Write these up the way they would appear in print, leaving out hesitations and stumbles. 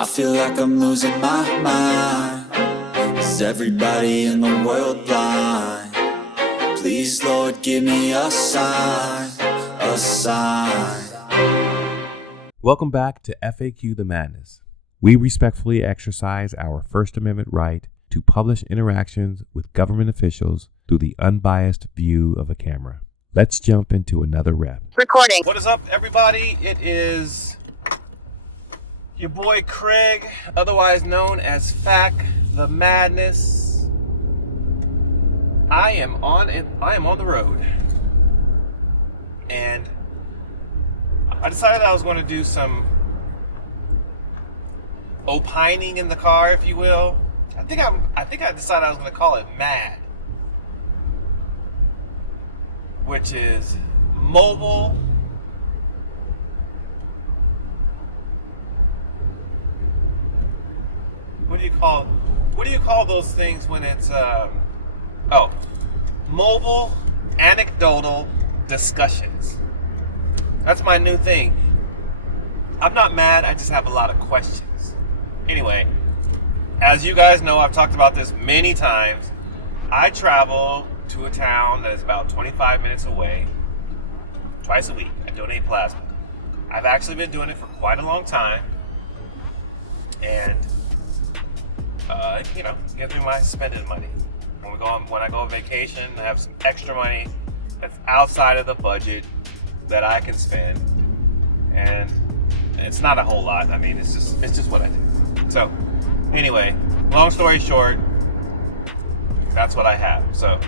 I feel like I'm losing my mind. Is everybody in the world blind? Please, Lord, give me a sign, a sign. Welcome back to FAQ the Madness. We respectfully exercise our First Amendment right to publish interactions with government officials through the unbiased view of a camera. Let's jump into another rep. Recording. What is up, everybody? It is your boy Craig, otherwise known as faqthemadness. I am on the road, and I decided I was going to do some opining in the car, if you will. I think I decided I was going to call it M.A.D, which is mobile what do you call those things when it's mobile anecdotal discussions. That's my new thing. I'm not mad, I just have a lot of questions. Anyway, as you guys know, I've talked about this many times. I travel to a town that is about 25 minutes away twice a week. I donate plasma. I've actually been doing it for quite a long time, and gives me my spending money. When I go on vacation, I have some extra money that's outside of the budget that I can spend, and it's not a whole lot. I mean, it's just what I do. So anyway, long story short, that's what I have. So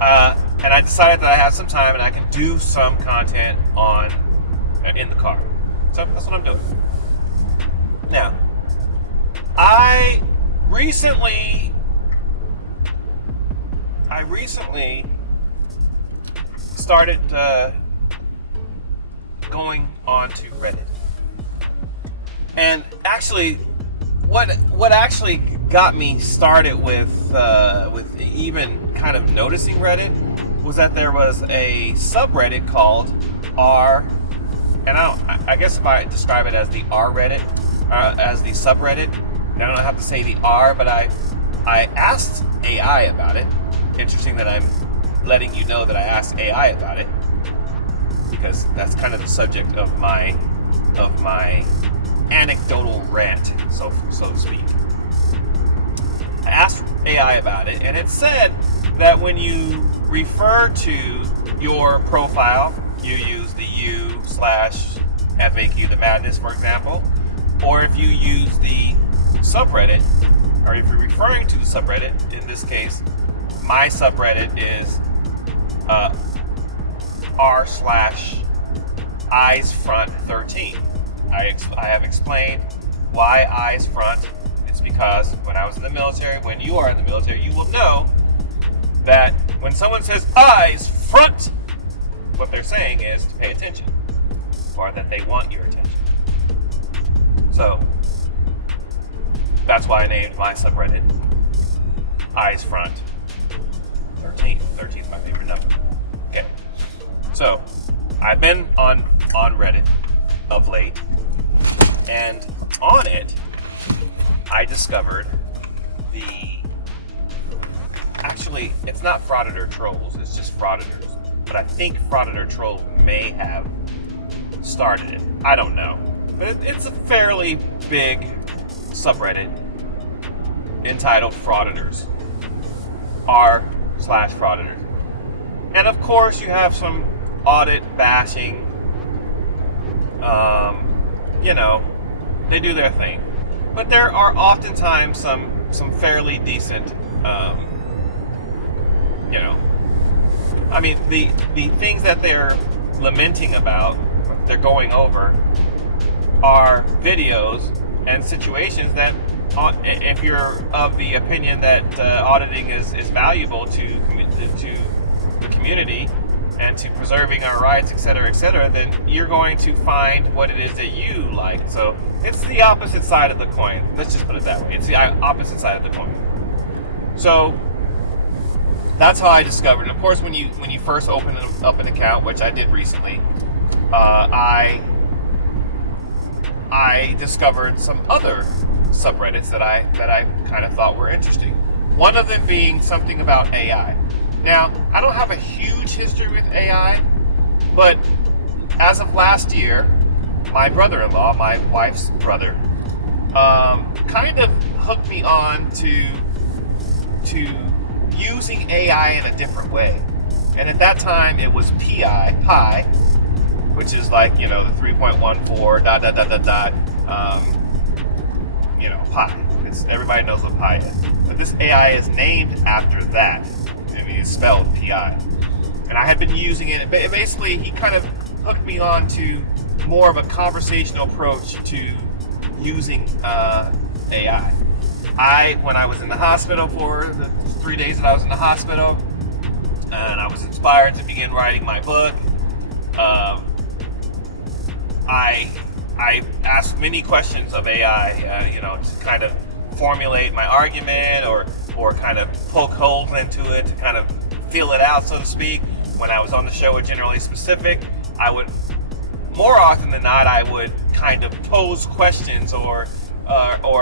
and I decided that I have some time and I can do some content in the car. So that's what I'm doing. Now, I recently started going on to Reddit. And actually, what actually got me started with even kind of noticing Reddit was that there was a subreddit called R, and I guess if I describe it as the R Reddit, as the subreddit, I don't have to say the R, but I asked AI about it. Interesting that I'm letting you know that I asked AI about it, because that's kind of the subject of my anecdotal rant, so to speak. I asked AI about it, and it said that when you refer to your profile, you use the U/FAQ the Madness, for example, or if you use the subreddit, or if you're referring to the subreddit, in this case, my subreddit is r/eyesfront13. I have explained why eyes front. It's because when I was in the military, when you are in the military, you will know that when someone says eyes front, what they're saying is to pay attention, or that they want your attention. So that's why I named my subreddit Eyes Front 13. 13 is my favorite number. Okay. So I've been on Reddit of late, and on it I discovered actually it's not frauditor trolls, it's just frauditors. But I think frauditor trolls may have started it. I don't know. But it's a fairly big subreddit entitled Frauditors. r/frauditors. And of course you have some audit bashing. They do their thing. But there are oftentimes some fairly decent the things that they're lamenting about, they're going over, are videos and situations that, if you're of the opinion that auditing is valuable to the community and to preserving our rights, etc., then you're going to find what it is that you like. So it's the opposite side of the coin. Let's just put it that way. It's the opposite side of the coin. So that's how I discovered it. Of course, when you first open up an account, which I did recently, I I discovered some other subreddits that I kind of thought were interesting. One of them being something about AI. Now, I don't have a huge history with AI, but as of last year, my brother-in-law, my wife's brother, kind of hooked me on to using AI in a different way. And at that time, it was pi, which is like, the 3.14 pi. Everybody knows what pi is. But this AI is named after that. I mean, it's spelled pi. And I had been using it. Basically, he kind of hooked me on to more of a conversational approach to using AI. When I was in the hospital for the 3 days that I was in the hospital, and I was inspired to begin writing my book, I asked many questions of AI, to kind of formulate my argument or kind of poke holes into it to kind of feel it out, so to speak. When I was on the show with Generally Specific, I would, more often than not, I would kind of pose questions or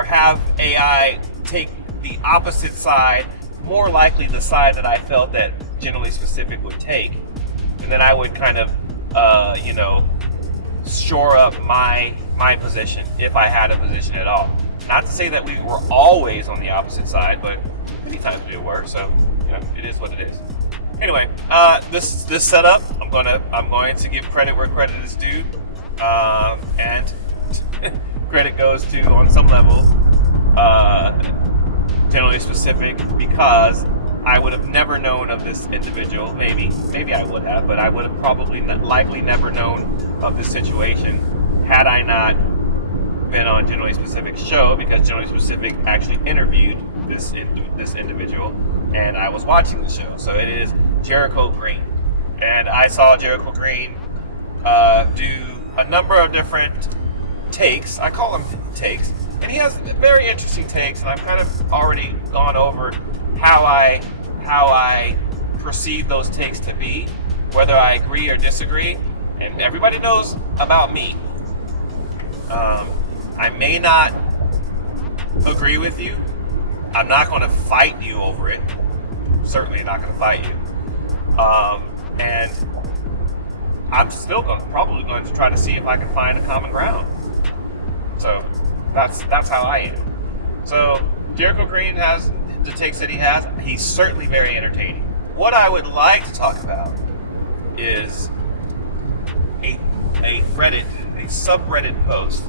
have AI take the opposite side, more likely the side that I felt that Generally Specific would take. And then I would kind of, shore up my position, if I had a position at all. Not to say that we were always on the opposite side, but many times we were, so, it is what it is. Anyway, this setup, I'm going to give credit where credit is due, and credit goes to, on some level, Generally Specific, because I would have never known of this individual. Maybe I would have, but I would have probably likely never known of this situation had I not been on Generally Specific's show, because Generally Specific actually interviewed this individual, and I was watching the show. So it is Jericho Green, and I saw Jericho Green do a number of different takes. I call them takes, and he has very interesting takes, and I've kind of already gone over how I perceive those takes to be, whether I agree or disagree. And everybody knows about me. I may not agree with you. I'm not going to fight you over it. Certainly not going to fight you. And I'm still probably going to try to see if I can find a common ground. So that's how I am. So Jericho Green has the takes that he has. He's certainly very entertaining. What I would like to talk about is a subreddit post,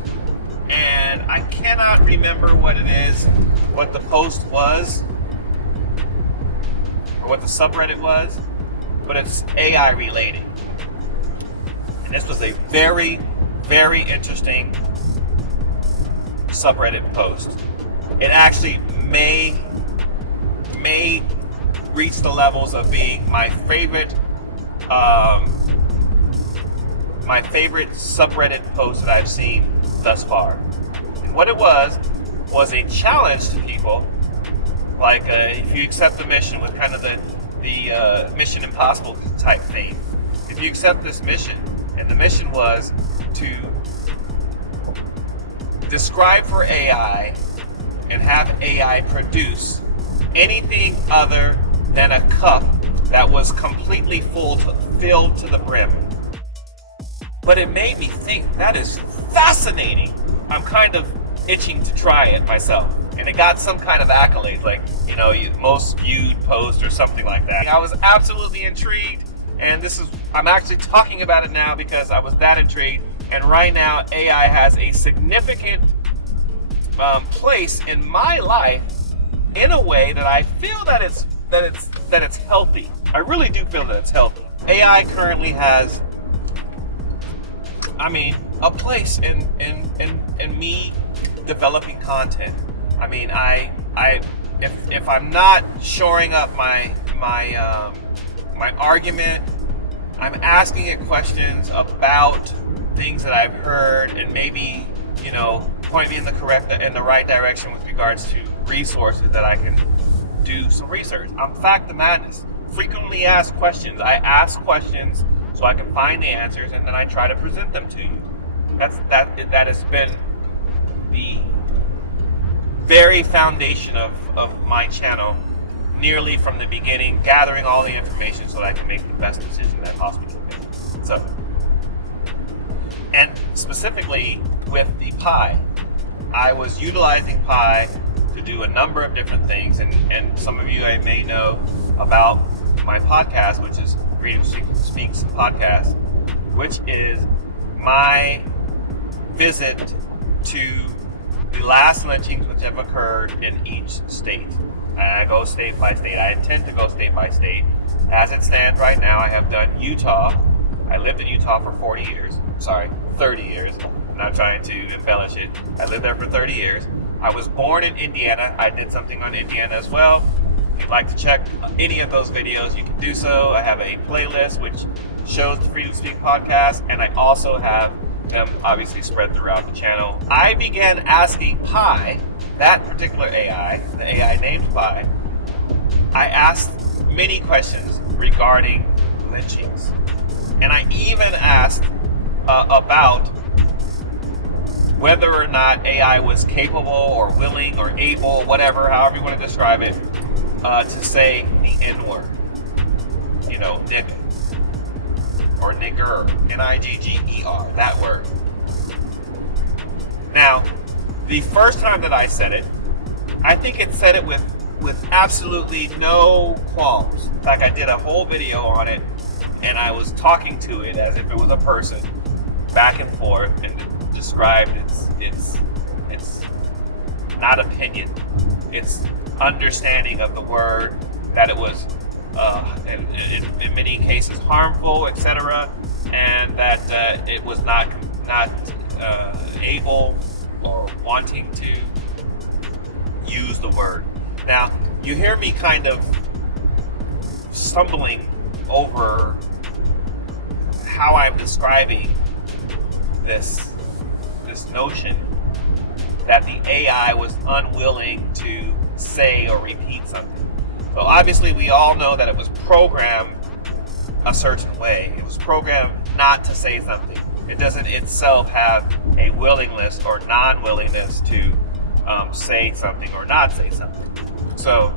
and I cannot remember what the post was, or what the subreddit was, but it's AI related. And this was a very, very interesting subreddit post. It actually may reach the levels of being my favorite subreddit post that I've seen thus far. And what it was a challenge to people, like if you accept the mission with kind of the Mission Impossible type theme. If you accept this mission, and the mission was to describe for AI and have AI produce anything other than a cup that was completely filled to the brim. But it made me think, that is fascinating. I'm kind of itching to try it myself. And it got some kind of accolades, like, most viewed post or something like that. I was absolutely intrigued, and I'm actually talking about it now because I was that intrigued. And right now, AI has a significant place in my life in a way that I feel that it's healthy. I really do feel that it's healthy. AI currently has, a place in me developing content. If I'm not shoring up my argument, I'm asking it questions about things that I've heard, and maybe point me in the right direction with regards to resources that I can do some research. I'm faqthemadness. Frequently asked questions. I ask questions so I can find the answers, and then I try to present them to you. That has been the very foundation of my channel nearly from the beginning, gathering all the information so that I can make the best decision that possibly can make. So, and specifically with the Pi, I was utilizing Pi to do a number of different things, and some of you I may know about my podcast, which is Freedom Speaks Podcast, which is my visit to the last lynchings which have occurred in each state. And I go state by state. I intend to go state by state. As it stands right now, I have done Utah. I lived in Utah for 40 years. Sorry, 30 years. I'm not trying to embellish it. I lived there for 30 years. I was born in Indiana. I did something on Indiana as well. If you'd like to check any of those videos, you can do so. I have a playlist which shows the Freedom Speak podcast, and I also have them obviously spread throughout the channel. I began asking Pi, that particular AI, the AI named Pi, I asked many questions regarding lynchings. And I even asked about whether or not AI was capable or willing or able, whatever, however you want to describe it, to say the N-word. You know, nigga. Or nigger, N-I-G-G-E-R, that word. Now, the first time that I said it, I think it said it with absolutely no qualms. Like, I did a whole video on it, and I was talking to it as if it was a person, back and forth, and described its not opinion, its understanding of the word, that it was in many cases harmful, etc., and that it was not able or wanting to use the word. Now, you hear me kind of stumbling over how I'm describing this notion that the AI was unwilling to say or repeat something. So obviously we all know that it was programmed a certain way. It was programmed not to say something. It doesn't itself have a willingness or non-willingness to say something or not say something. So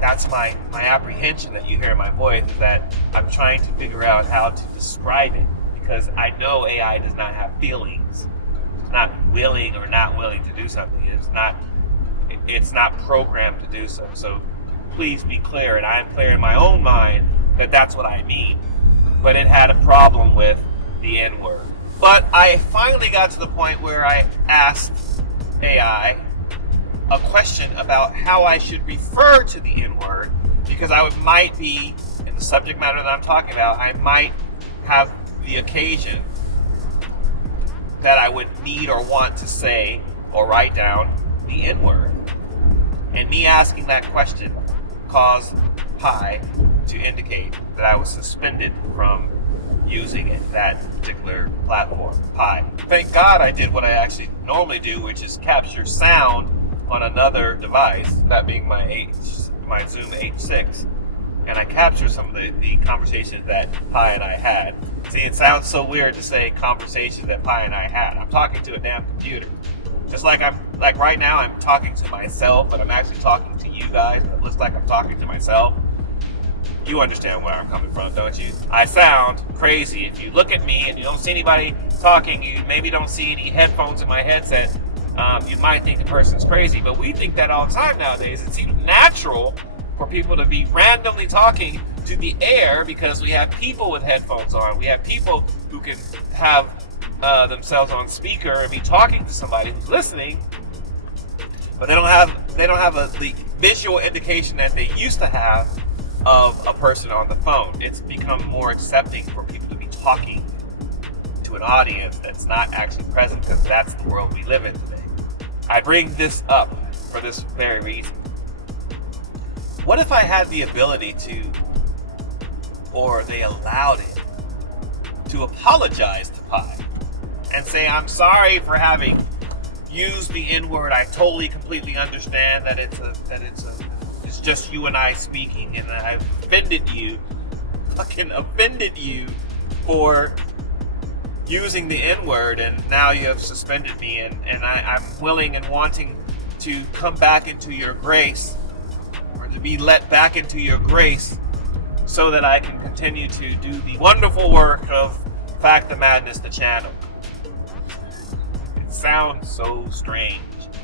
that's my apprehension that you hear in my voice, is that I'm trying to figure out how to describe it, because I know AI does not have feelings. It's not willing or not willing to do something. It's not programmed to do so. So please be clear, and I'm clear in my own mind that that's what I mean. But it had a problem with the N-word. But I finally got to the point where I asked AI a question about how I should refer to the N-word, because I might be, in the subject matter that I'm talking about, I might have the occasion that I would need or want to say or write down the N-word. And me asking that question caused Pi to indicate that I was suspended from using that particular platform, Pi. Thank God I did what I actually normally do, which is capture sound on another device, that being my Zoom H6, and I captured some of the conversations that Pi and I had. See, it sounds so weird to say conversations that Pi and I had. I'm talking to a damn computer. Just like right now I'm talking to myself, but I'm actually talking to you guys. It looks like I'm talking to myself. You understand where I'm coming from, don't you? I sound crazy. If you look at me and you don't see anybody talking, you maybe don't see any headphones in my headset, you might think the person's crazy, but we think that all the time nowadays. It seems natural for people to be randomly talking to the air because we have people with headphones on. We have people who can have themselves on speaker and be talking to somebody who's listening, but they don't have the visual indication that they used to have of a person on the phone. It's become more accepting for people to be talking to an audience that's not actually present, because that's the world we live in today. I bring this up for this very reason. What if I had the ability to, or they allowed it, to apologize to Pi and say, I'm sorry for having used the N-word. I totally, completely understand that it's just you and I speaking, and I've offended you, fucking offended you for using the N-word, and now you have suspended me, and I'm willing and wanting to come back into your grace, or to be let back into your grace, so that I can continue to do the wonderful work of Fact the Madness, the channel. It sounds so strange.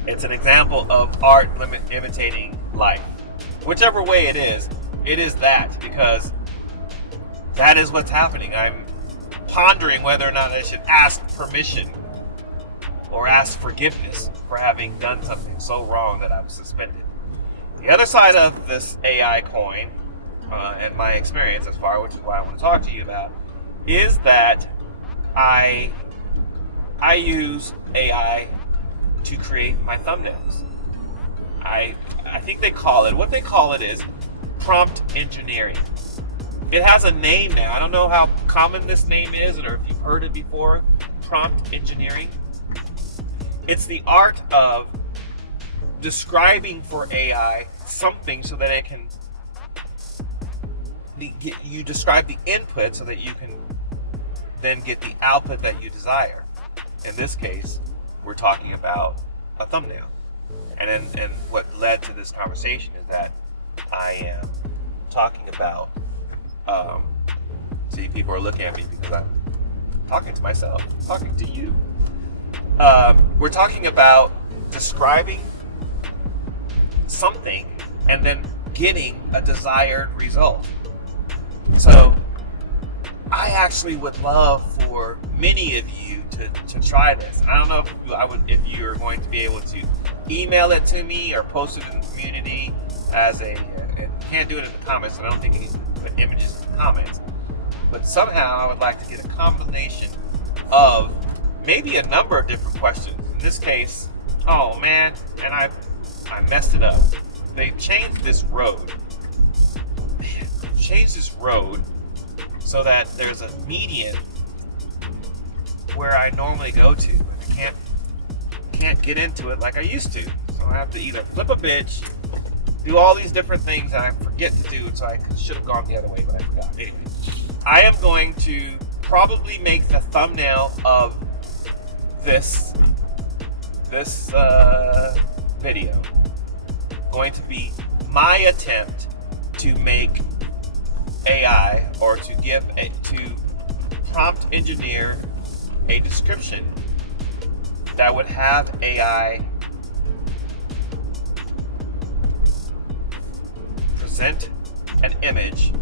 It's an example of art imitating life. Whichever way it is that, because that is what's happening. I'm pondering whether or not I should ask permission or ask forgiveness for having done something so wrong that I was suspended. The other side of this AI coin, and my experience as far, which is why I want to talk to you about, is that I use AI to create my thumbnails. I think what they call it is prompt engineering. It has a name now. I don't know how common this name is, or if you've heard it before. Prompt engineering. It's the art of describing for AI something so that it can you describe the input so that you can then get the output that you desire. In this case, we're talking about a thumbnail. And what led to this conversation is that I am talking about, see, people are looking at me because I'm talking to myself, talking to you. We're talking about describing something and then getting a desired result. So I actually would love for many of you to try this. And I don't know if you're going to be able to email it to me or post it in the community as and you can't do it in the comments. I don't think you can put images in the comments. But somehow I would like to get a combination of maybe a number of different questions. In this case, oh man, and I messed it up. They changed this road. So that there's a median where I normally go to. I can't get into it like I used to. So I have to either flip a bitch, do all these different things that I forget to do, so I should have gone the other way, but I forgot. Anyway, I am going to probably make the thumbnail of this video going to be my attempt to make AI, or to prompt engineer a description that would have AI present an image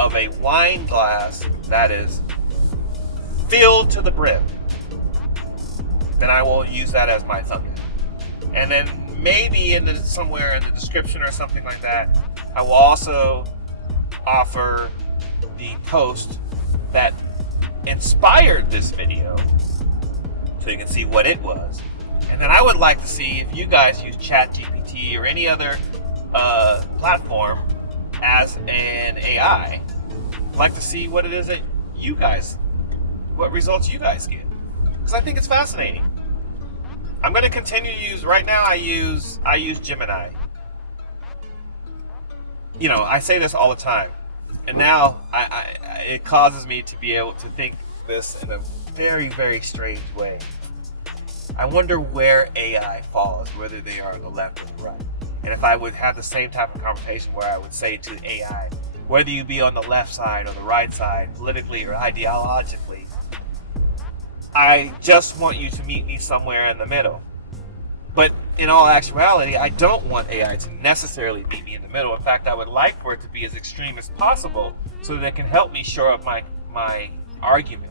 of a wine glass that is filled to the brim. Then I will use that as my thumbnail. And then maybe somewhere in the description or something like that, I will also offer the post that inspired this video so you can see what it was. And then I would like to see if you guys use ChatGPT or any other platform as an AI. I'd like to see what it is that what results you guys get, because I think it's fascinating. I'm going to continue to use, right now I use Gemini. You know, I say this all the time, and now it causes me to be able to think this in a very, very strange way. I wonder where AI falls, whether they are on the left or the right. And if I would have the same type of conversation where I would say to AI, whether you be on the left side or the right side, politically or ideologically, I just want you to meet me somewhere in the middle. But in all actuality, I don't want AI to necessarily meet me in the middle. In fact, I would like for it to be as extreme as possible so that it can help me shore up my argument.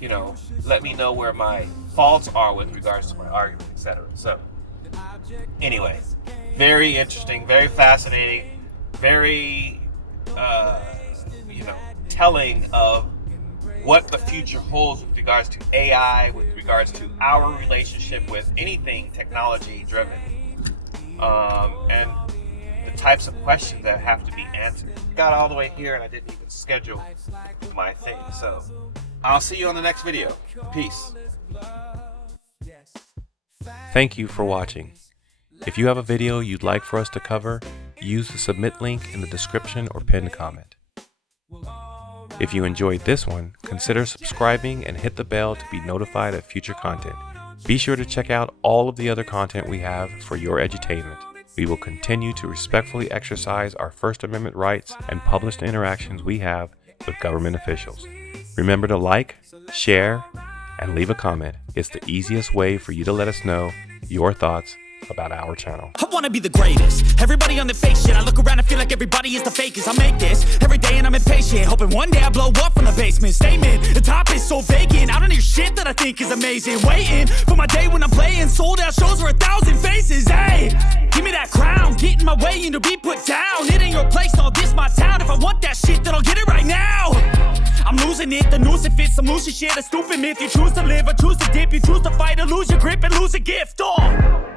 You know, let me know where my faults are with regards to my argument, etc. So, anyway, very interesting, very fascinating, very, telling of what the future holds with regards to AI, with regards to our relationship with anything technology driven, and the types of questions that have to be answered. Got all the way here and I didn't even schedule my thing. So I'll see you on the next video. Peace. Thank you for watching. If you have a video you'd like for us to cover, use the submit link in the description or pinned comment. If you enjoyed this one, consider subscribing and hit the bell to be notified of future content. Be sure to check out all of the other content we have for your edutainment. We will continue to respectfully exercise our First Amendment rights and publish the interactions we have with government officials. Remember to like, share, and leave a comment. It's the easiest way for you to let us know your thoughts about our channel. I wanna be the greatest. Everybody on the fake shit. I look around and feel like everybody is the fakest. I make this every day and I'm impatient, hoping one day I blow up from the basement. Statement, the top is so vacant. I don't hear shit that I think is amazing. Waiting for my day when I'm playing sold out shows for 1,000 faces. Hey, give me that crown, get in my way and to be put down. It ain't your place, no, this my town. If I want that shit, then I'll get it right now. I'm losing it, the noose it fits, I'm losing shit. A stupid myth, you choose to live or choose to dip. You choose to fight or lose your grip and lose a gift. Oh,